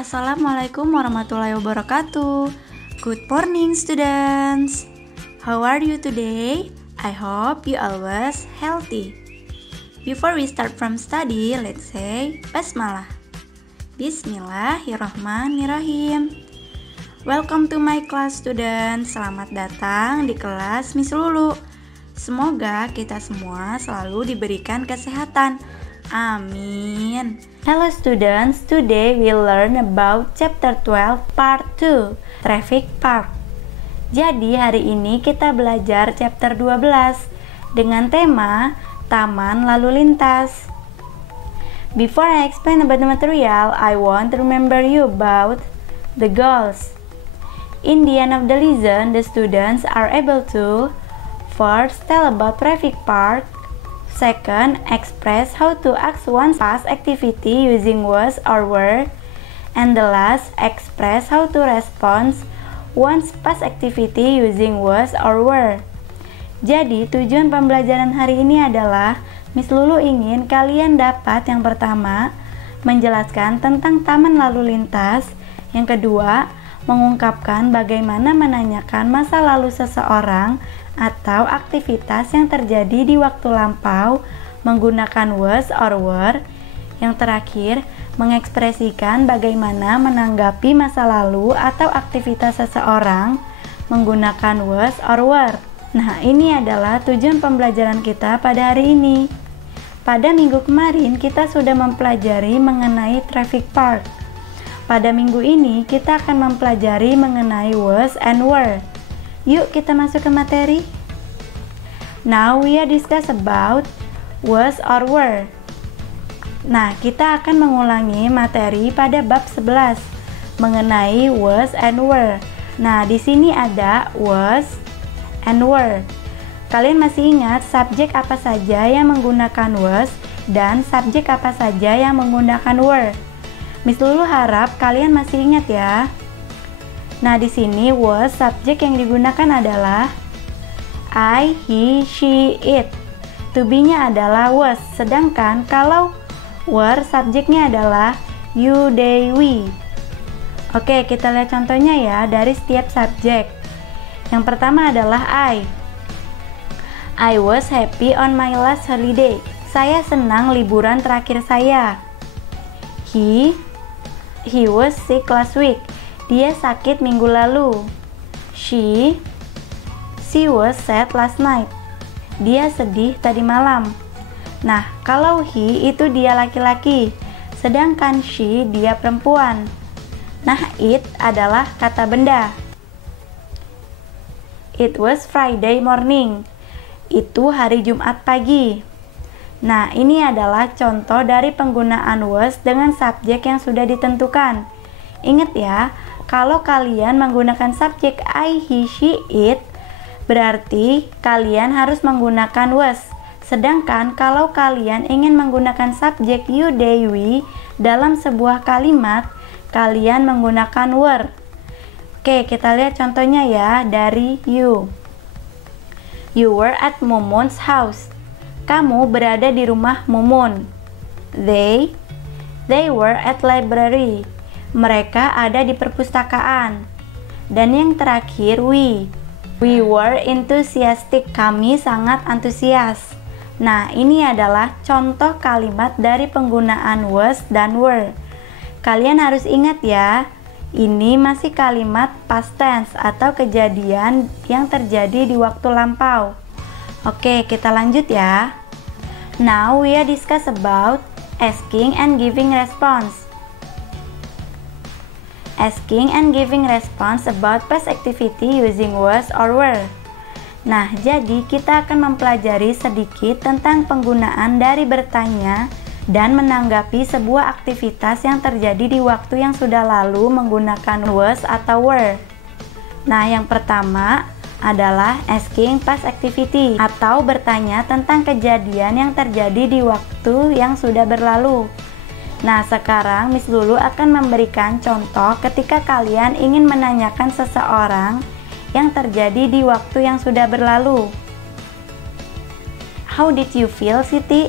Assalamualaikum warahmatullahi wabarakatuh. Good morning students. How are you today? I hope you always healthy. Before we start from study, let's say Basmalah. Bismillahirrahmanirrahim. Welcome to my class students. Selamat datang di kelas Miss Lulu. Semoga kita semua selalu diberikan kesehatan. Amin. Hello students, today we learn about chapter 12 part 2, traffic park. Jadi hari ini kita belajar chapter 12 dengan tema taman lalu lintas. Before I explain about the material, I want to remember you about the goals. In the end of the lesson, the students are able to first tell about traffic park. Second, express how to ask one's past activity using was or were. And the last, express how to respond one's past activity using was or were. Jadi, tujuan pembelajaran hari ini adalah Miss Lulu ingin kalian dapat yang pertama, menjelaskan tentang taman lalu lintas. Yang kedua, mengungkapkan bagaimana menanyakan masa lalu seseorang atau aktivitas yang terjadi di waktu lampau menggunakan was or were. Yang terakhir, mengekspresikan bagaimana menanggapi masa lalu atau aktivitas seseorang menggunakan was or were. Nah, ini adalah tujuan pembelajaran kita pada hari ini. Pada minggu kemarin, kita sudah mempelajari mengenai traffic park. Pada minggu ini, kita akan mempelajari mengenai was and were. Yuk kita masuk ke materi. Now we are discuss about was or were. Nah, kita akan mengulangi materi pada bab 11 mengenai was and were. Nah, di sini ada was and were. Kalian masih ingat subjek apa saja yang menggunakan was dan subjek apa saja yang menggunakan were? Miss Lulu harap kalian masih ingat ya. Nah, di sini was subjek yang digunakan adalah I, he, she, it. To be-nya adalah was, sedangkan kalau were subjeknya adalah you, they, we. Oke, kita lihat contohnya ya dari setiap subjek. Yang pertama adalah I. I was happy on my last holiday. Saya senang liburan terakhir saya. He was sick last week. Dia sakit minggu lalu. She was sad last night. Dia sedih tadi malam. Nah, kalau he itu dia laki-laki, sedangkan she dia perempuan. Nah, it adalah kata benda. It was Friday morning. Itu hari Jumat pagi. Nah, ini adalah contoh dari penggunaan was dengan subjek yang sudah ditentukan. Ingat ya, kalau kalian menggunakan subjek I, he, she, it, berarti kalian harus menggunakan was. Sedangkan kalau kalian ingin menggunakan subjek you, they, we dalam sebuah kalimat, kalian menggunakan were. Oke, kita lihat contohnya ya dari you. You were at Mumun's house. Kamu berada di rumah Mumun. They were at library. Mereka ada di perpustakaan. Dan yang terakhir, we were enthusiastic. Kami sangat antusias. Nah, ini adalah contoh kalimat dari penggunaan was dan were. Kalian harus ingat ya, ini masih kalimat past tense atau kejadian yang terjadi di waktu lampau. Oke, kita lanjut ya. Now we are discuss about asking and giving response. Asking and giving response about past activity using was or were. Nah, jadi kita akan mempelajari sedikit tentang penggunaan dari bertanya dan menanggapi sebuah aktivitas yang terjadi di waktu yang sudah lalu menggunakan was atau were. Nah, yang pertama adalah asking past activity atau bertanya tentang kejadian yang terjadi di waktu yang sudah berlalu. Nah, sekarang Miss Lulu akan memberikan contoh ketika kalian ingin menanyakan seseorang yang terjadi di waktu yang sudah berlalu. How did you feel, Siti?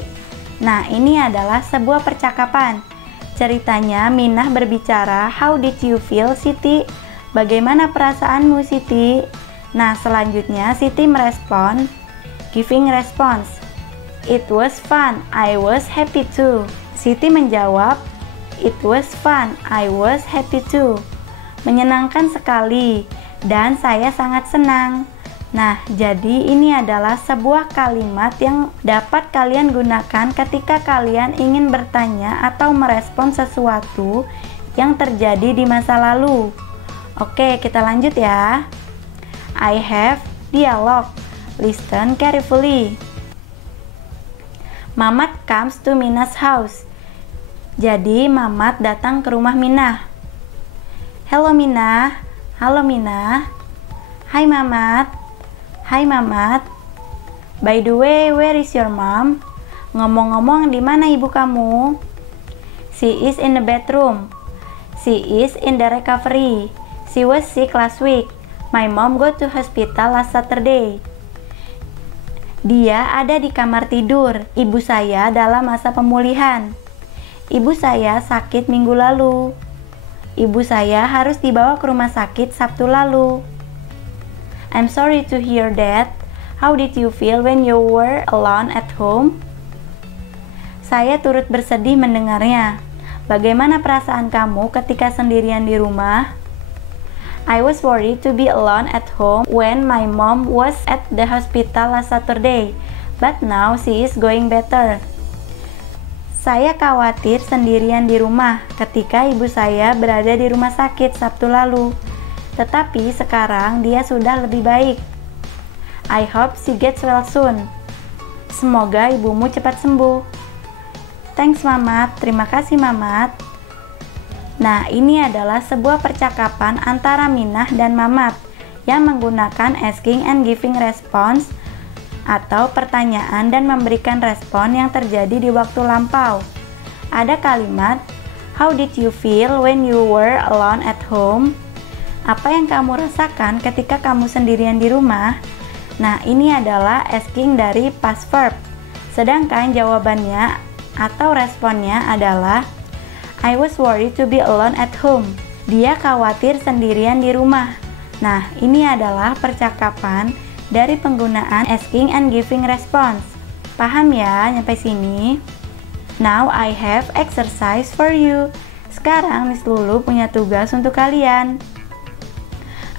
Nah, ini adalah sebuah percakapan. Ceritanya Minah berbicara, "How did you feel, Siti?" Bagaimana perasaanmu, Siti? Nah, selanjutnya Siti merespon, giving response. "It was fun, I was happy too." Siti menjawab, "It was fun, I was happy too." Menyenangkan sekali, dan saya sangat senang. Nah, jadi ini adalah sebuah kalimat yang dapat kalian gunakan ketika kalian ingin bertanya atau merespon sesuatu yang terjadi di masa lalu. Oke, kita lanjut ya. I have dialogue. Listen carefully. Mamat comes to Minah's house. Jadi, Mamat datang ke rumah Minah. "Hello Minah." "Halo Minah." "Hai Mamat." "Hai Mamat." "By the way, where is your mom?" Ngomong-ngomong, di mana ibu kamu? "She is in the bedroom." "She is in the recovery. She was sick last week. My mom go to hospital last Saturday." Dia ada di kamar tidur. Ibu saya dalam masa pemulihan. Ibu saya sakit minggu lalu. Ibu saya harus dibawa ke rumah sakit Sabtu lalu. I'm sorry to hear that. How did you feel when you were alone at home? Saya turut bersedih mendengarnya. Bagaimana perasaan kamu ketika sendirian di rumah? I was worried to be alone at home when my mom was at the hospital last Saturday, but now she is going better. Saya khawatir sendirian di rumah ketika ibu saya berada di rumah sakit Sabtu lalu, tetapi sekarang dia sudah lebih baik. I hope she gets well soon. Semoga ibumu cepat sembuh. Thanks Mamat, terima kasih Mamat. Nah, ini adalah sebuah percakapan antara Minah dan Mamat yang menggunakan asking and giving response atau pertanyaan dan memberikan respon yang terjadi di waktu lampau. Ada kalimat, "How did you feel when you were alone at home?" Apa yang kamu rasakan ketika kamu sendirian di rumah? Nah, ini adalah asking dari past verb. Sedangkan jawabannya atau responnya adalah I was worried to be alone at home. Dia khawatir sendirian di rumah. Nah, ini adalah percakapan dari penggunaan asking and giving response. Paham ya sampai sini? Now I have exercise for you. Sekarang Miss Lulu punya tugas untuk kalian.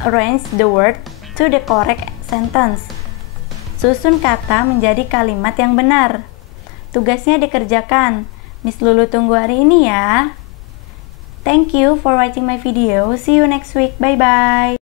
Arrange the word to the correct sentence. Susun kata menjadi kalimat yang benar. Tugasnya dikerjakan. Miss Lulu tunggu hari ini ya. Thank you for watching my video. See you next week. Bye bye.